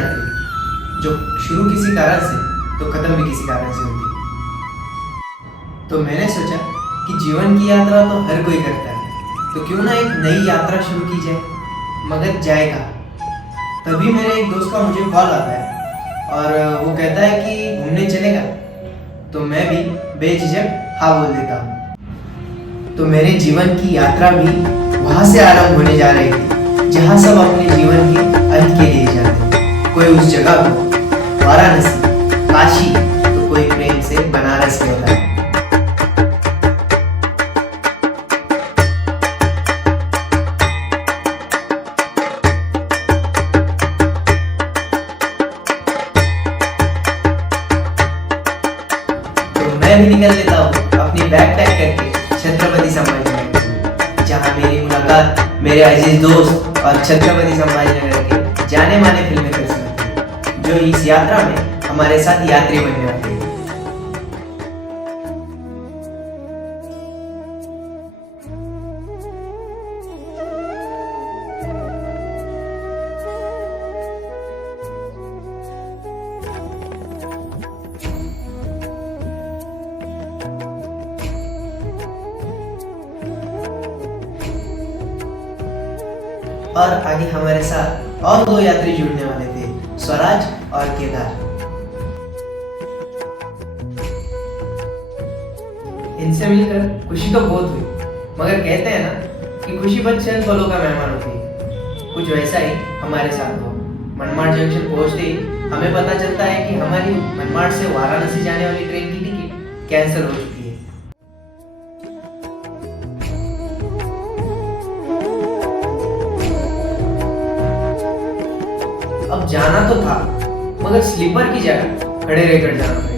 यात्री जो शुरू किसी कारण से तो खत्म भी किसी कारण से होती है। तो मैंने सोचा कि जीवन की यात्रा तो हर कोई करता है, तो क्यों ना एक नई यात्रा शुरू की जाए, मगर जाएगा। तभी मेरे एक दोस्त का मुझे कॉल आता है और वो कहता है कि घूमने चलेगा, तो मैं भी बेझिझक हाँ बोल देता हूँ। तो मेरे जीवन की यात्रा भी वहाँ से आरंभ होने जा रही थी जहाँ सब अपने जीवन के अंत के लिए जाते हैं। कोई उस जगह को वाराणसी, काशी, तो कोई प्रेम से बनारस कहता है। मैं भी निकल लेता हूँ अपनी बैग पैक करके छत्रपति संभाजी नगर, जहाँ मेरी मुलाकात मेरे अजीज दोस्त और छत्रपति संभाजी नगर के जाने माने फिल्में कर सकते हैं, जो इस यात्रा में हमारे साथ यात्री बनने वाले हैं। और आगे हमारे साथ और दो यात्री जुड़ने वाले थे, स्वराज और केदार। इनसे मिलकर खुशी तो बहुत हुई, मगर कहते हैं ना कि खुशी बस चंद पलों का मेहमान होती है। कुछ वैसा ही हमारे साथ हुआ। मनमाड़ जंक्शन पहुंचते ही हमें पता चलता है कि हमारी मनमाड़ से वाराणसी जाने वाली ट्रेन की टिकट कैंसिल हो चुकी है। अब जाना तो था, मगर स्लीपर की जगह खड़े रहकर जाना पड़ेगा।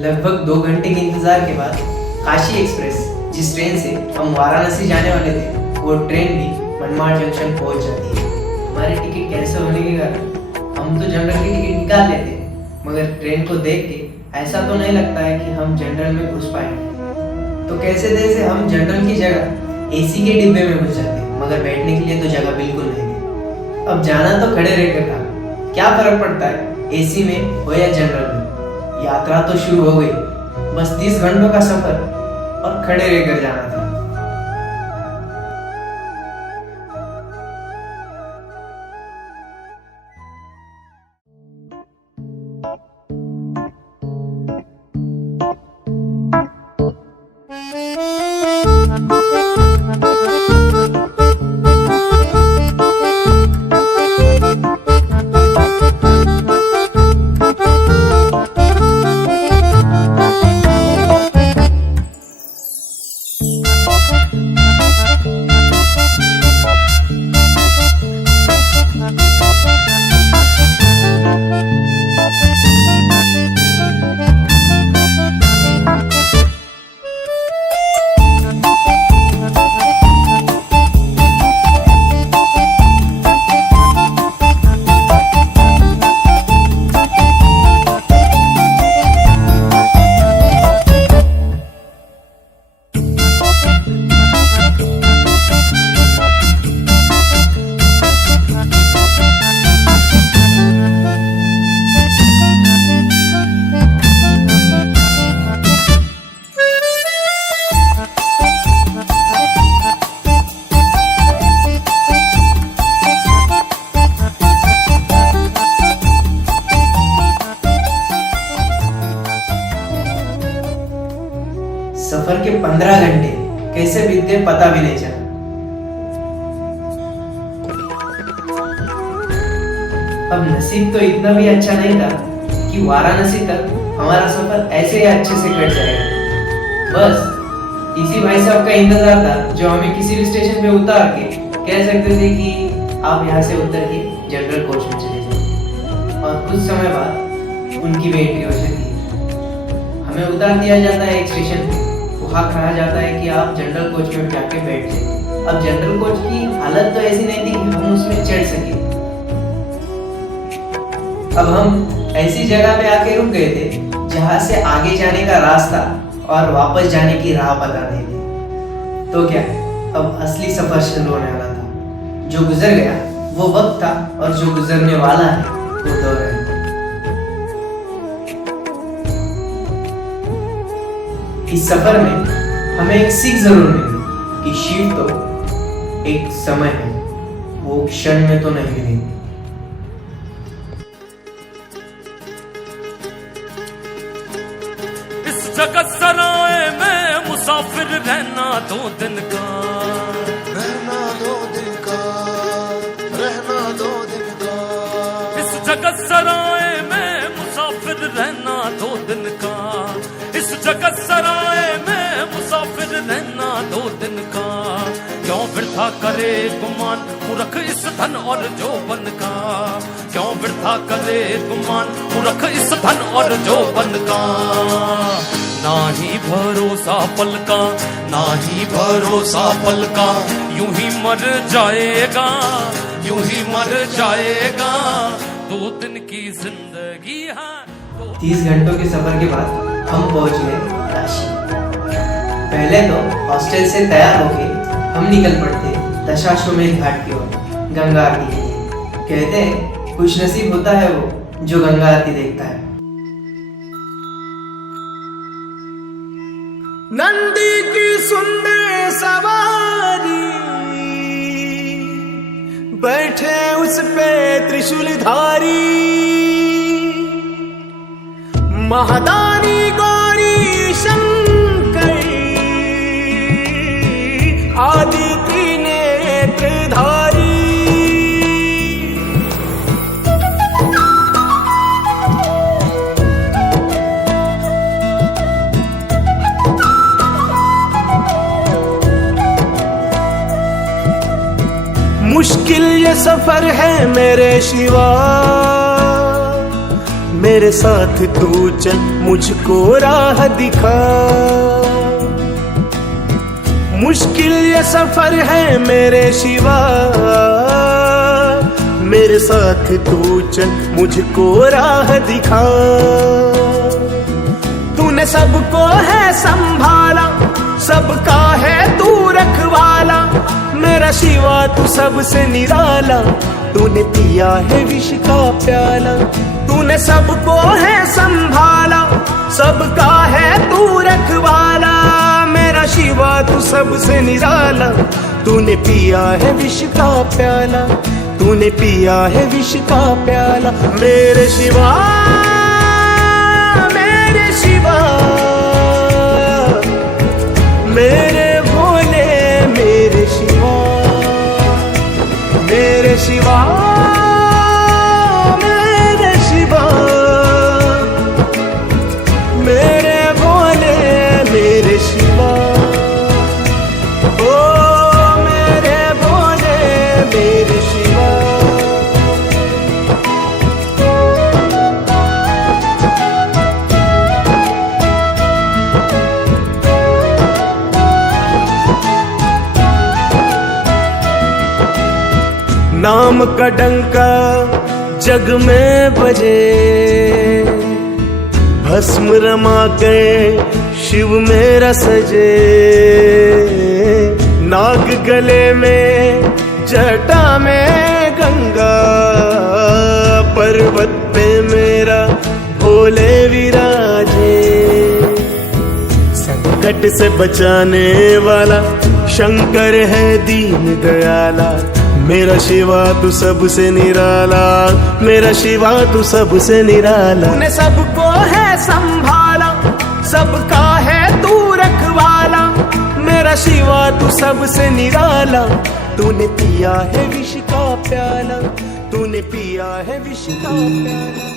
लगभग 2 घंटे के इंतजार के बाद काशी एक्सप्रेस, जिस ट्रेन से हम वाराणसी जाने वाले थे, वो ट्रेन भी मनमाड़ जंक्शन पहुंच जाती है। हमारी टिकट कैंसिल होने के कारण हम तो जनरल की टिकट निकाल लेते, मगर ट्रेन को देख के ऐसा तो नहीं लगता है कि हम जनरल में घुस पाएंगे। तो कैसे तैसे हम जनरल की जगह एसी के डिब्बे में घुस जाते, मगर बैठने के लिए तो जगह बिल्कुल नहीं थी। अब जाना तो खड़े रहकर था, क्या फर्क पड़ता है एसी में हो या जनरल में। यात्रा तो शुरू हो गई, बस 30 घंटों का सफर और खड़े रहकर जाना था। 15 घंटे कैसे बीते पता भी नहीं चला। अब नसीब तो इतना भी अच्छा नहीं था कि वाराणसी तक हमारा सफर ऐसे ही अच्छे से कट जाएगा। बस इसी भाई साहब का इंतजार था जो हमें किसी भी स्टेशन पे उतार के कह सकते थे कि आप यहाँ से उतर के जनरल कोच में चले जाओ, और कुछ समय बाद उनकी भी एंट्री हो जाती है। हमें उतार दिया जाता है एक स्टेशन पे, वहाँ कहा जाता है कि आप जनरल कोच में जाके बैठ जाए। अब जनरल कोच की हालत तो ऐसी नहीं थी कि हम उसमें चढ़ सके। अब हम ऐसी जगह पे आके रुक गए थे जहाँ से आगे जाने का रास्ता और वापस जाने की राह पता नहीं थी। तो क्या, अब असली सफर शुरू होने वाला था। जो गुजर गया वो वक्त था, और जो गुजरने वाला है वो दौर है। इस सफर में हमें एक सीख जरूर मिली कि शिव तो एक समय है, वो क्षण में तो नहीं मिलेगी। जगत सराय में मुसाफिर रहना 2 दिन का, रहना 2 दिन का, रहना 2 दिन का। इस जगत सराय में मुसाफिर रहना 2 दिन का, इस जगत सराय में मुसाफिर रहना 2 दिन का। क्यों वृथा करे गुमान मूर्ख इस धन और जोबन का, क्यों वृथा करे गुमान मूर्ख इस धन और जोबन का। ना ही भरोसा पल का, ना ही भरोसा पल का, यूं ही मर जाएगा, यूं ही मर जाएगा। 2 दिन की जिंदगी है। 30 घंटों के सफर के बाद हम पहुंच गए काशी। पहले तो हॉस्टल से तैयार होके हम निकल पड़ते दशाश्वमेध घाट की ओर गंगा आरती के लिए। कहते हैं खुश नसीब होता है वो जो गंगा आरती देखता है। नंदी की सुंदर सवारी, बैठे उस पे त्रिशूलधारी, महादानी गौरी शंकर आदि त्रिनेत्रधारी। मुश्किल ये सफर है मेरे शिवा, मेरे साथ तू चल मुझको राह दिखा। मुश्किल ये सफर है मेरे शिवा, मेरे साथ तू चल मुझको राह दिखा। तूने सबको है संभाला, सबका है तू रखवाला, मेरा शिवा तू सबसे निराला। तूने पिया है विष का प्याला, तूने सबको है संभाला, सबका है तू रखवाला, मेरा शिवा तू सबसे निराला। तूने पिया है विष का प्याला, तूने पिया है विष का प्याला। मेरे शिवा, मेरे शिवा, मेरे भोले, मेरे शिवा, मेरे शिवा, मेरे शिवा, मेरे भोले, मेरे शिवा, ओ मेरे भोले, मेरे शिवा। नाम का डंका जग में बजे, भस्म रमा कर शिव मेरा सजे। नाग गले में जटा में गंगा, पर्वत पे मेरा भोले विराजे। संकट से बचाने वाला शंकर है दीन दयाला, मेरा शिवा तू सबसे निराला, मेरा शिवा तू सबसे निराला। तूने सबको है संभाला, सबका है तू रखवाला, मेरा शिवा तू सबसे निराला, तूने पिया है विष का प्याला, तूने पिया है विष का प्याला।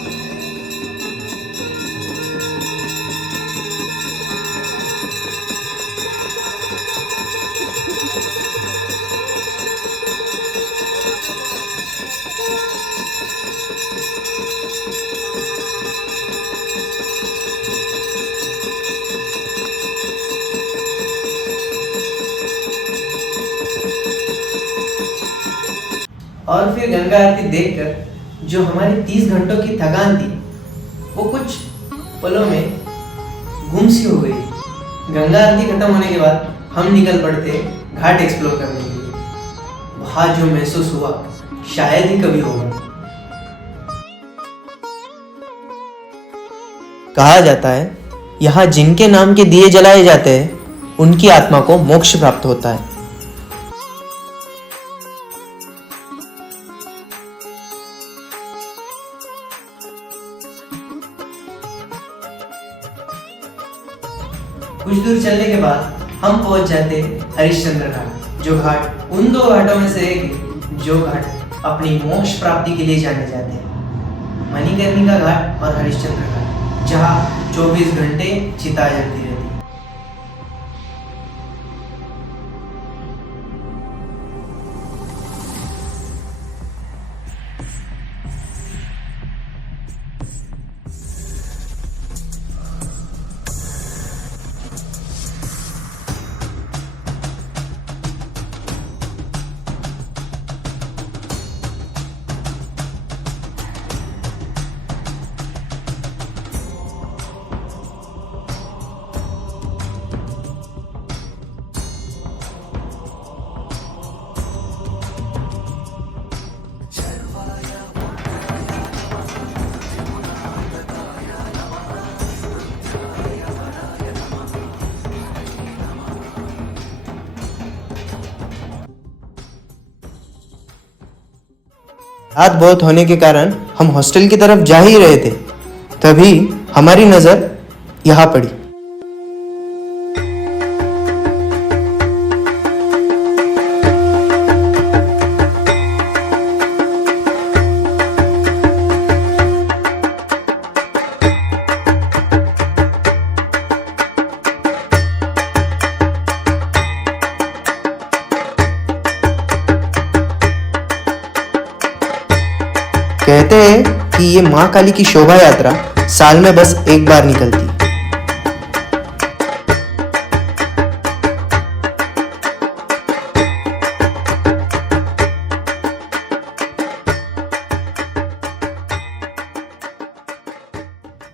और फिर गंगा आरती देखकर जो हमारी 30 घंटों की थकान थी वो कुछ पलों में गुम सी हो गई। गंगा आरती खत्म होने के बाद हम निकल पड़ते घाट एक्सप्लोर करने के लिए। वहाँ जो महसूस हुआ शायद ही कभी होगा। कहा जाता है यहाँ जिनके नाम के दिए जलाए जाते हैं उनकी आत्मा को मोक्ष प्राप्त होता है। कुछ दूर चलने के बाद हम पहुंच जाते हरिश्चंद्र घाट, जो घाट उन 2 घाटों में से एक है जो घाट अपनी मोक्ष प्राप्ति के लिए जाने जाते हैं। मणिकर्णिका घाट और हरिश्चंद्र घाट, जहाँ 24 घंटे चिता जलती रहती है। रात बहुत होने के कारण हम हॉस्टल की तरफ जा ही रहे थे, तभी हमारी नजर यहाँ पड़ी। कहते हैं कि ये माँ काली की शोभा यात्रा साल में बस एक बार निकलती।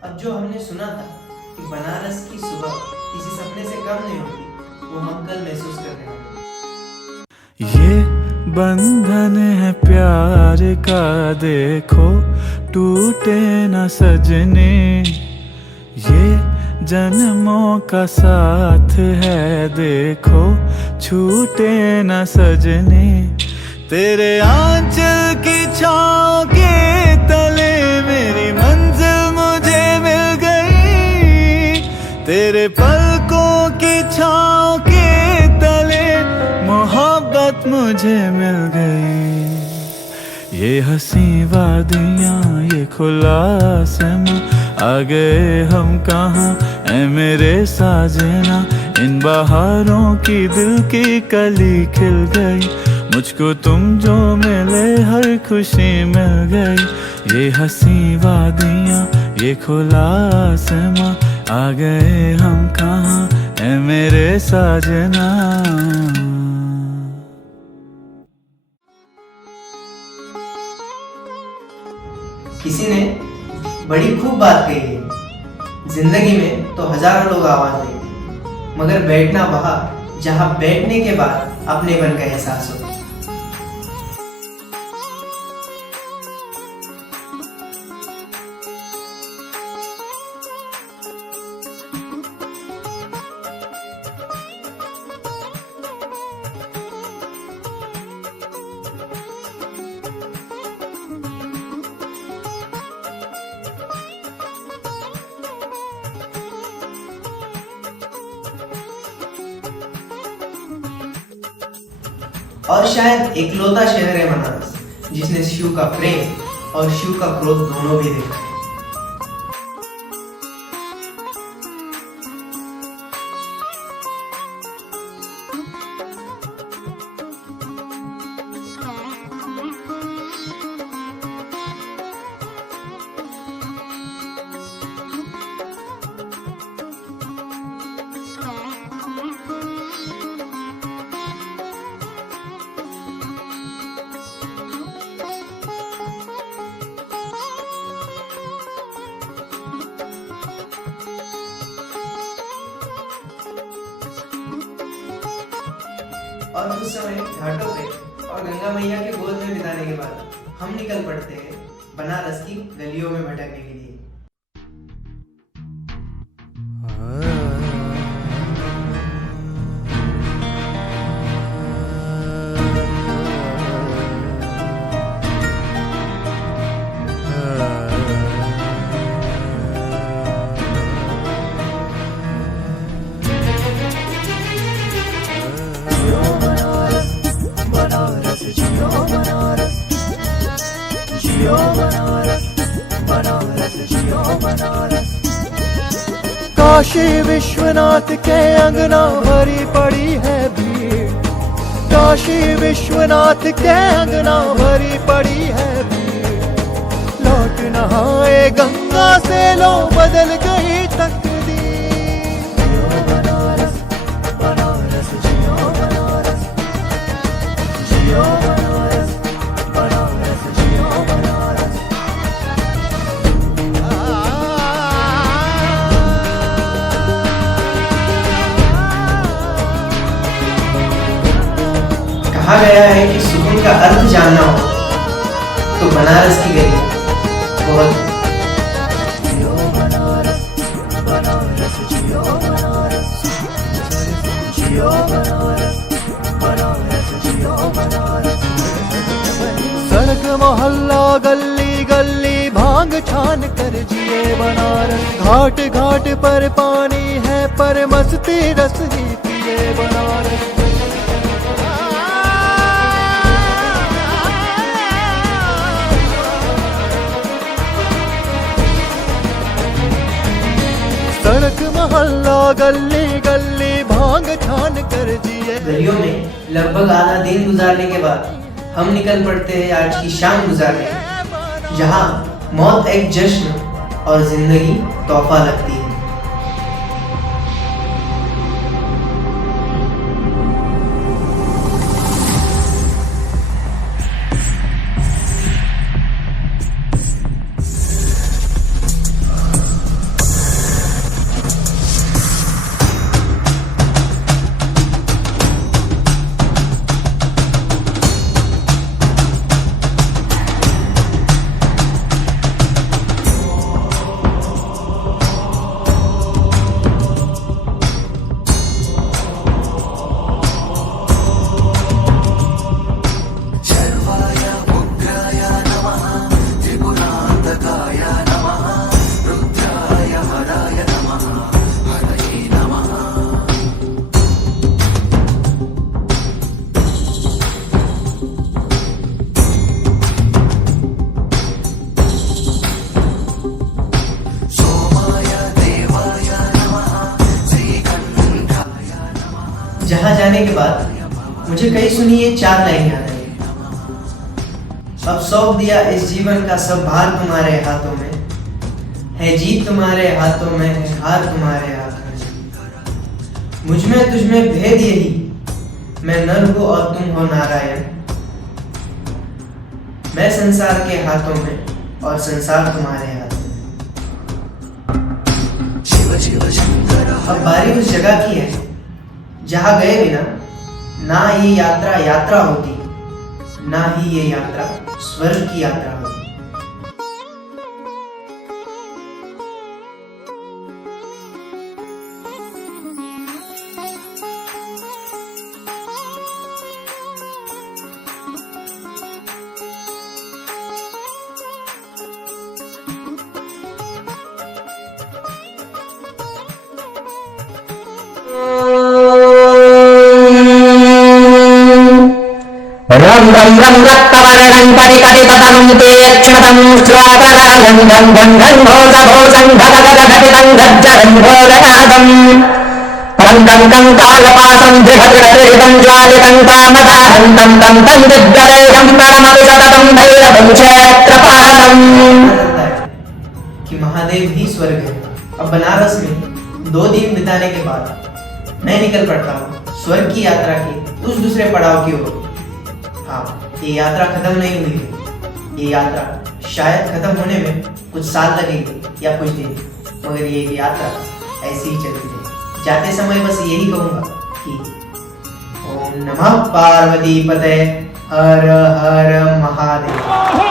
अब जो हमने सुना था कि बनारस की सुबह किसी सपने से कम नहीं होती, वो हम कल महसूस कर रहे हैं। ये बंधन है प्यार का, देखो टूटे न सजने। ये जन्मों का साथ है, देखो छूटे न सजने। तेरे आंचल की छाँव के तले मेरी मंजिल मुझे मिल गई। तेरे पलकों की छाँव के तले मोहब्बत मुझे मिल गई। ये हंसी वादियाँ, ये खुला आसमां, आ गए हम कहाँ ऐ मेरे साजना। इन बहारों की दिल की कली खिल गई, मुझको तुम जो मिले हर खुशी मिल गई। ये हंसी वादियाँ, ये खुला आसमां, आ गए हम कहाँ ऐ मेरे साजना। किसी ने बड़ी खूब बात कही है, जिंदगी में तो हजारों लोग आवाज देंगे, मगर बैठना वहाँ जहाँ बैठने के बाद अपनेपन का एहसास हो। और शायद एकलौता शहर है बनारस जिसने शिव का प्रेम और शिव का क्रोध दोनों भी देखा है। और कुछ समय घाटों पे और गंगा मैया के गोद में बिताने के बाद हम निकल पड़ते हैं बनारस की गलियों में भटकने के लिए। काशी विश्वनाथ के अंगना भरी पड़ी है भीड़, काशी विश्वनाथ के अंगना भरी पड़ी है भीड़। लौट नहाए गंगा से लो बदल गई तकदीर। जियो बनारस बनारस जियो बनारस, जियो बनारस बनारस जियो बनारस। कहा गया है कि सुकून का अर्थ जानना हो तो बनारस की गली बहुत। जियो बनारस बनारस जियो बनारस, जियो बनारस बनारस जियो बनारस। सड़क मोहल्ला गली गली भांग छान कर जिए बनारस। घाट घाट पर पानी है पर मस्ती रस ही पिए बनारस। सड़क मोहल्ला गली गली भांग छान कर जिए। गलियों में लगभग आधा दिन गुजारने के बाद हम निकल पड़ते हैं आज की शाम गुजारने, जहां मौत एक जश्न और जिंदगी तोहफा लगती है। जहां जाने के बाद मुझे कई सुनी ये 4 लाइन याद आई। अब सौंप दिया इस जीवन का सब भार तुम्हारे हाथों में, है जीत तुम्हारे हाथों में, है हार तुम्हारे हाथों में। मुझ में तुझ में भेद यही, मैं नर हूं और तुम हो नारायण। मैं संसार के हाथों में और संसार तुम्हारे हाथों में। अब बारी उस जगह की है जहां गए बिना ना ये यात्रा यात्रा होती, ना ही ये यात्रा स्वर्ग की यात्रा होती। रक्तं रक्तवर्णं परिकटिततं तेक्षतं श्लोकरायं गं गं गं घोषं घटघटघटितं गज्जरं घोषनादम् रङ्गं कं कालपाशं दृढदृढदृढं ज्वालितं कामदाहन्तं तं तं दिग्गरेयं परमपि सततं भैरवं क्षेत्रपालम् लगता है कि महादेव ही स्वर्ग है। अब बनारस में 2 दिन बिताने के बाद मैं निकल पड़ता हूँ स्वर्ग की यात्रा के उस दूसरे पड़ाव की ओर। हाँ, ये यात्रा खत्म नहीं हुई है। ये यात्रा शायद खत्म होने में कुछ साल लगेंगे या कुछ दिन, मगर ये यात्रा ऐसी ही चलती है। जाते समय बस यही कहूंगा कि ओम नमः पार्वती पते हर हर महादेव।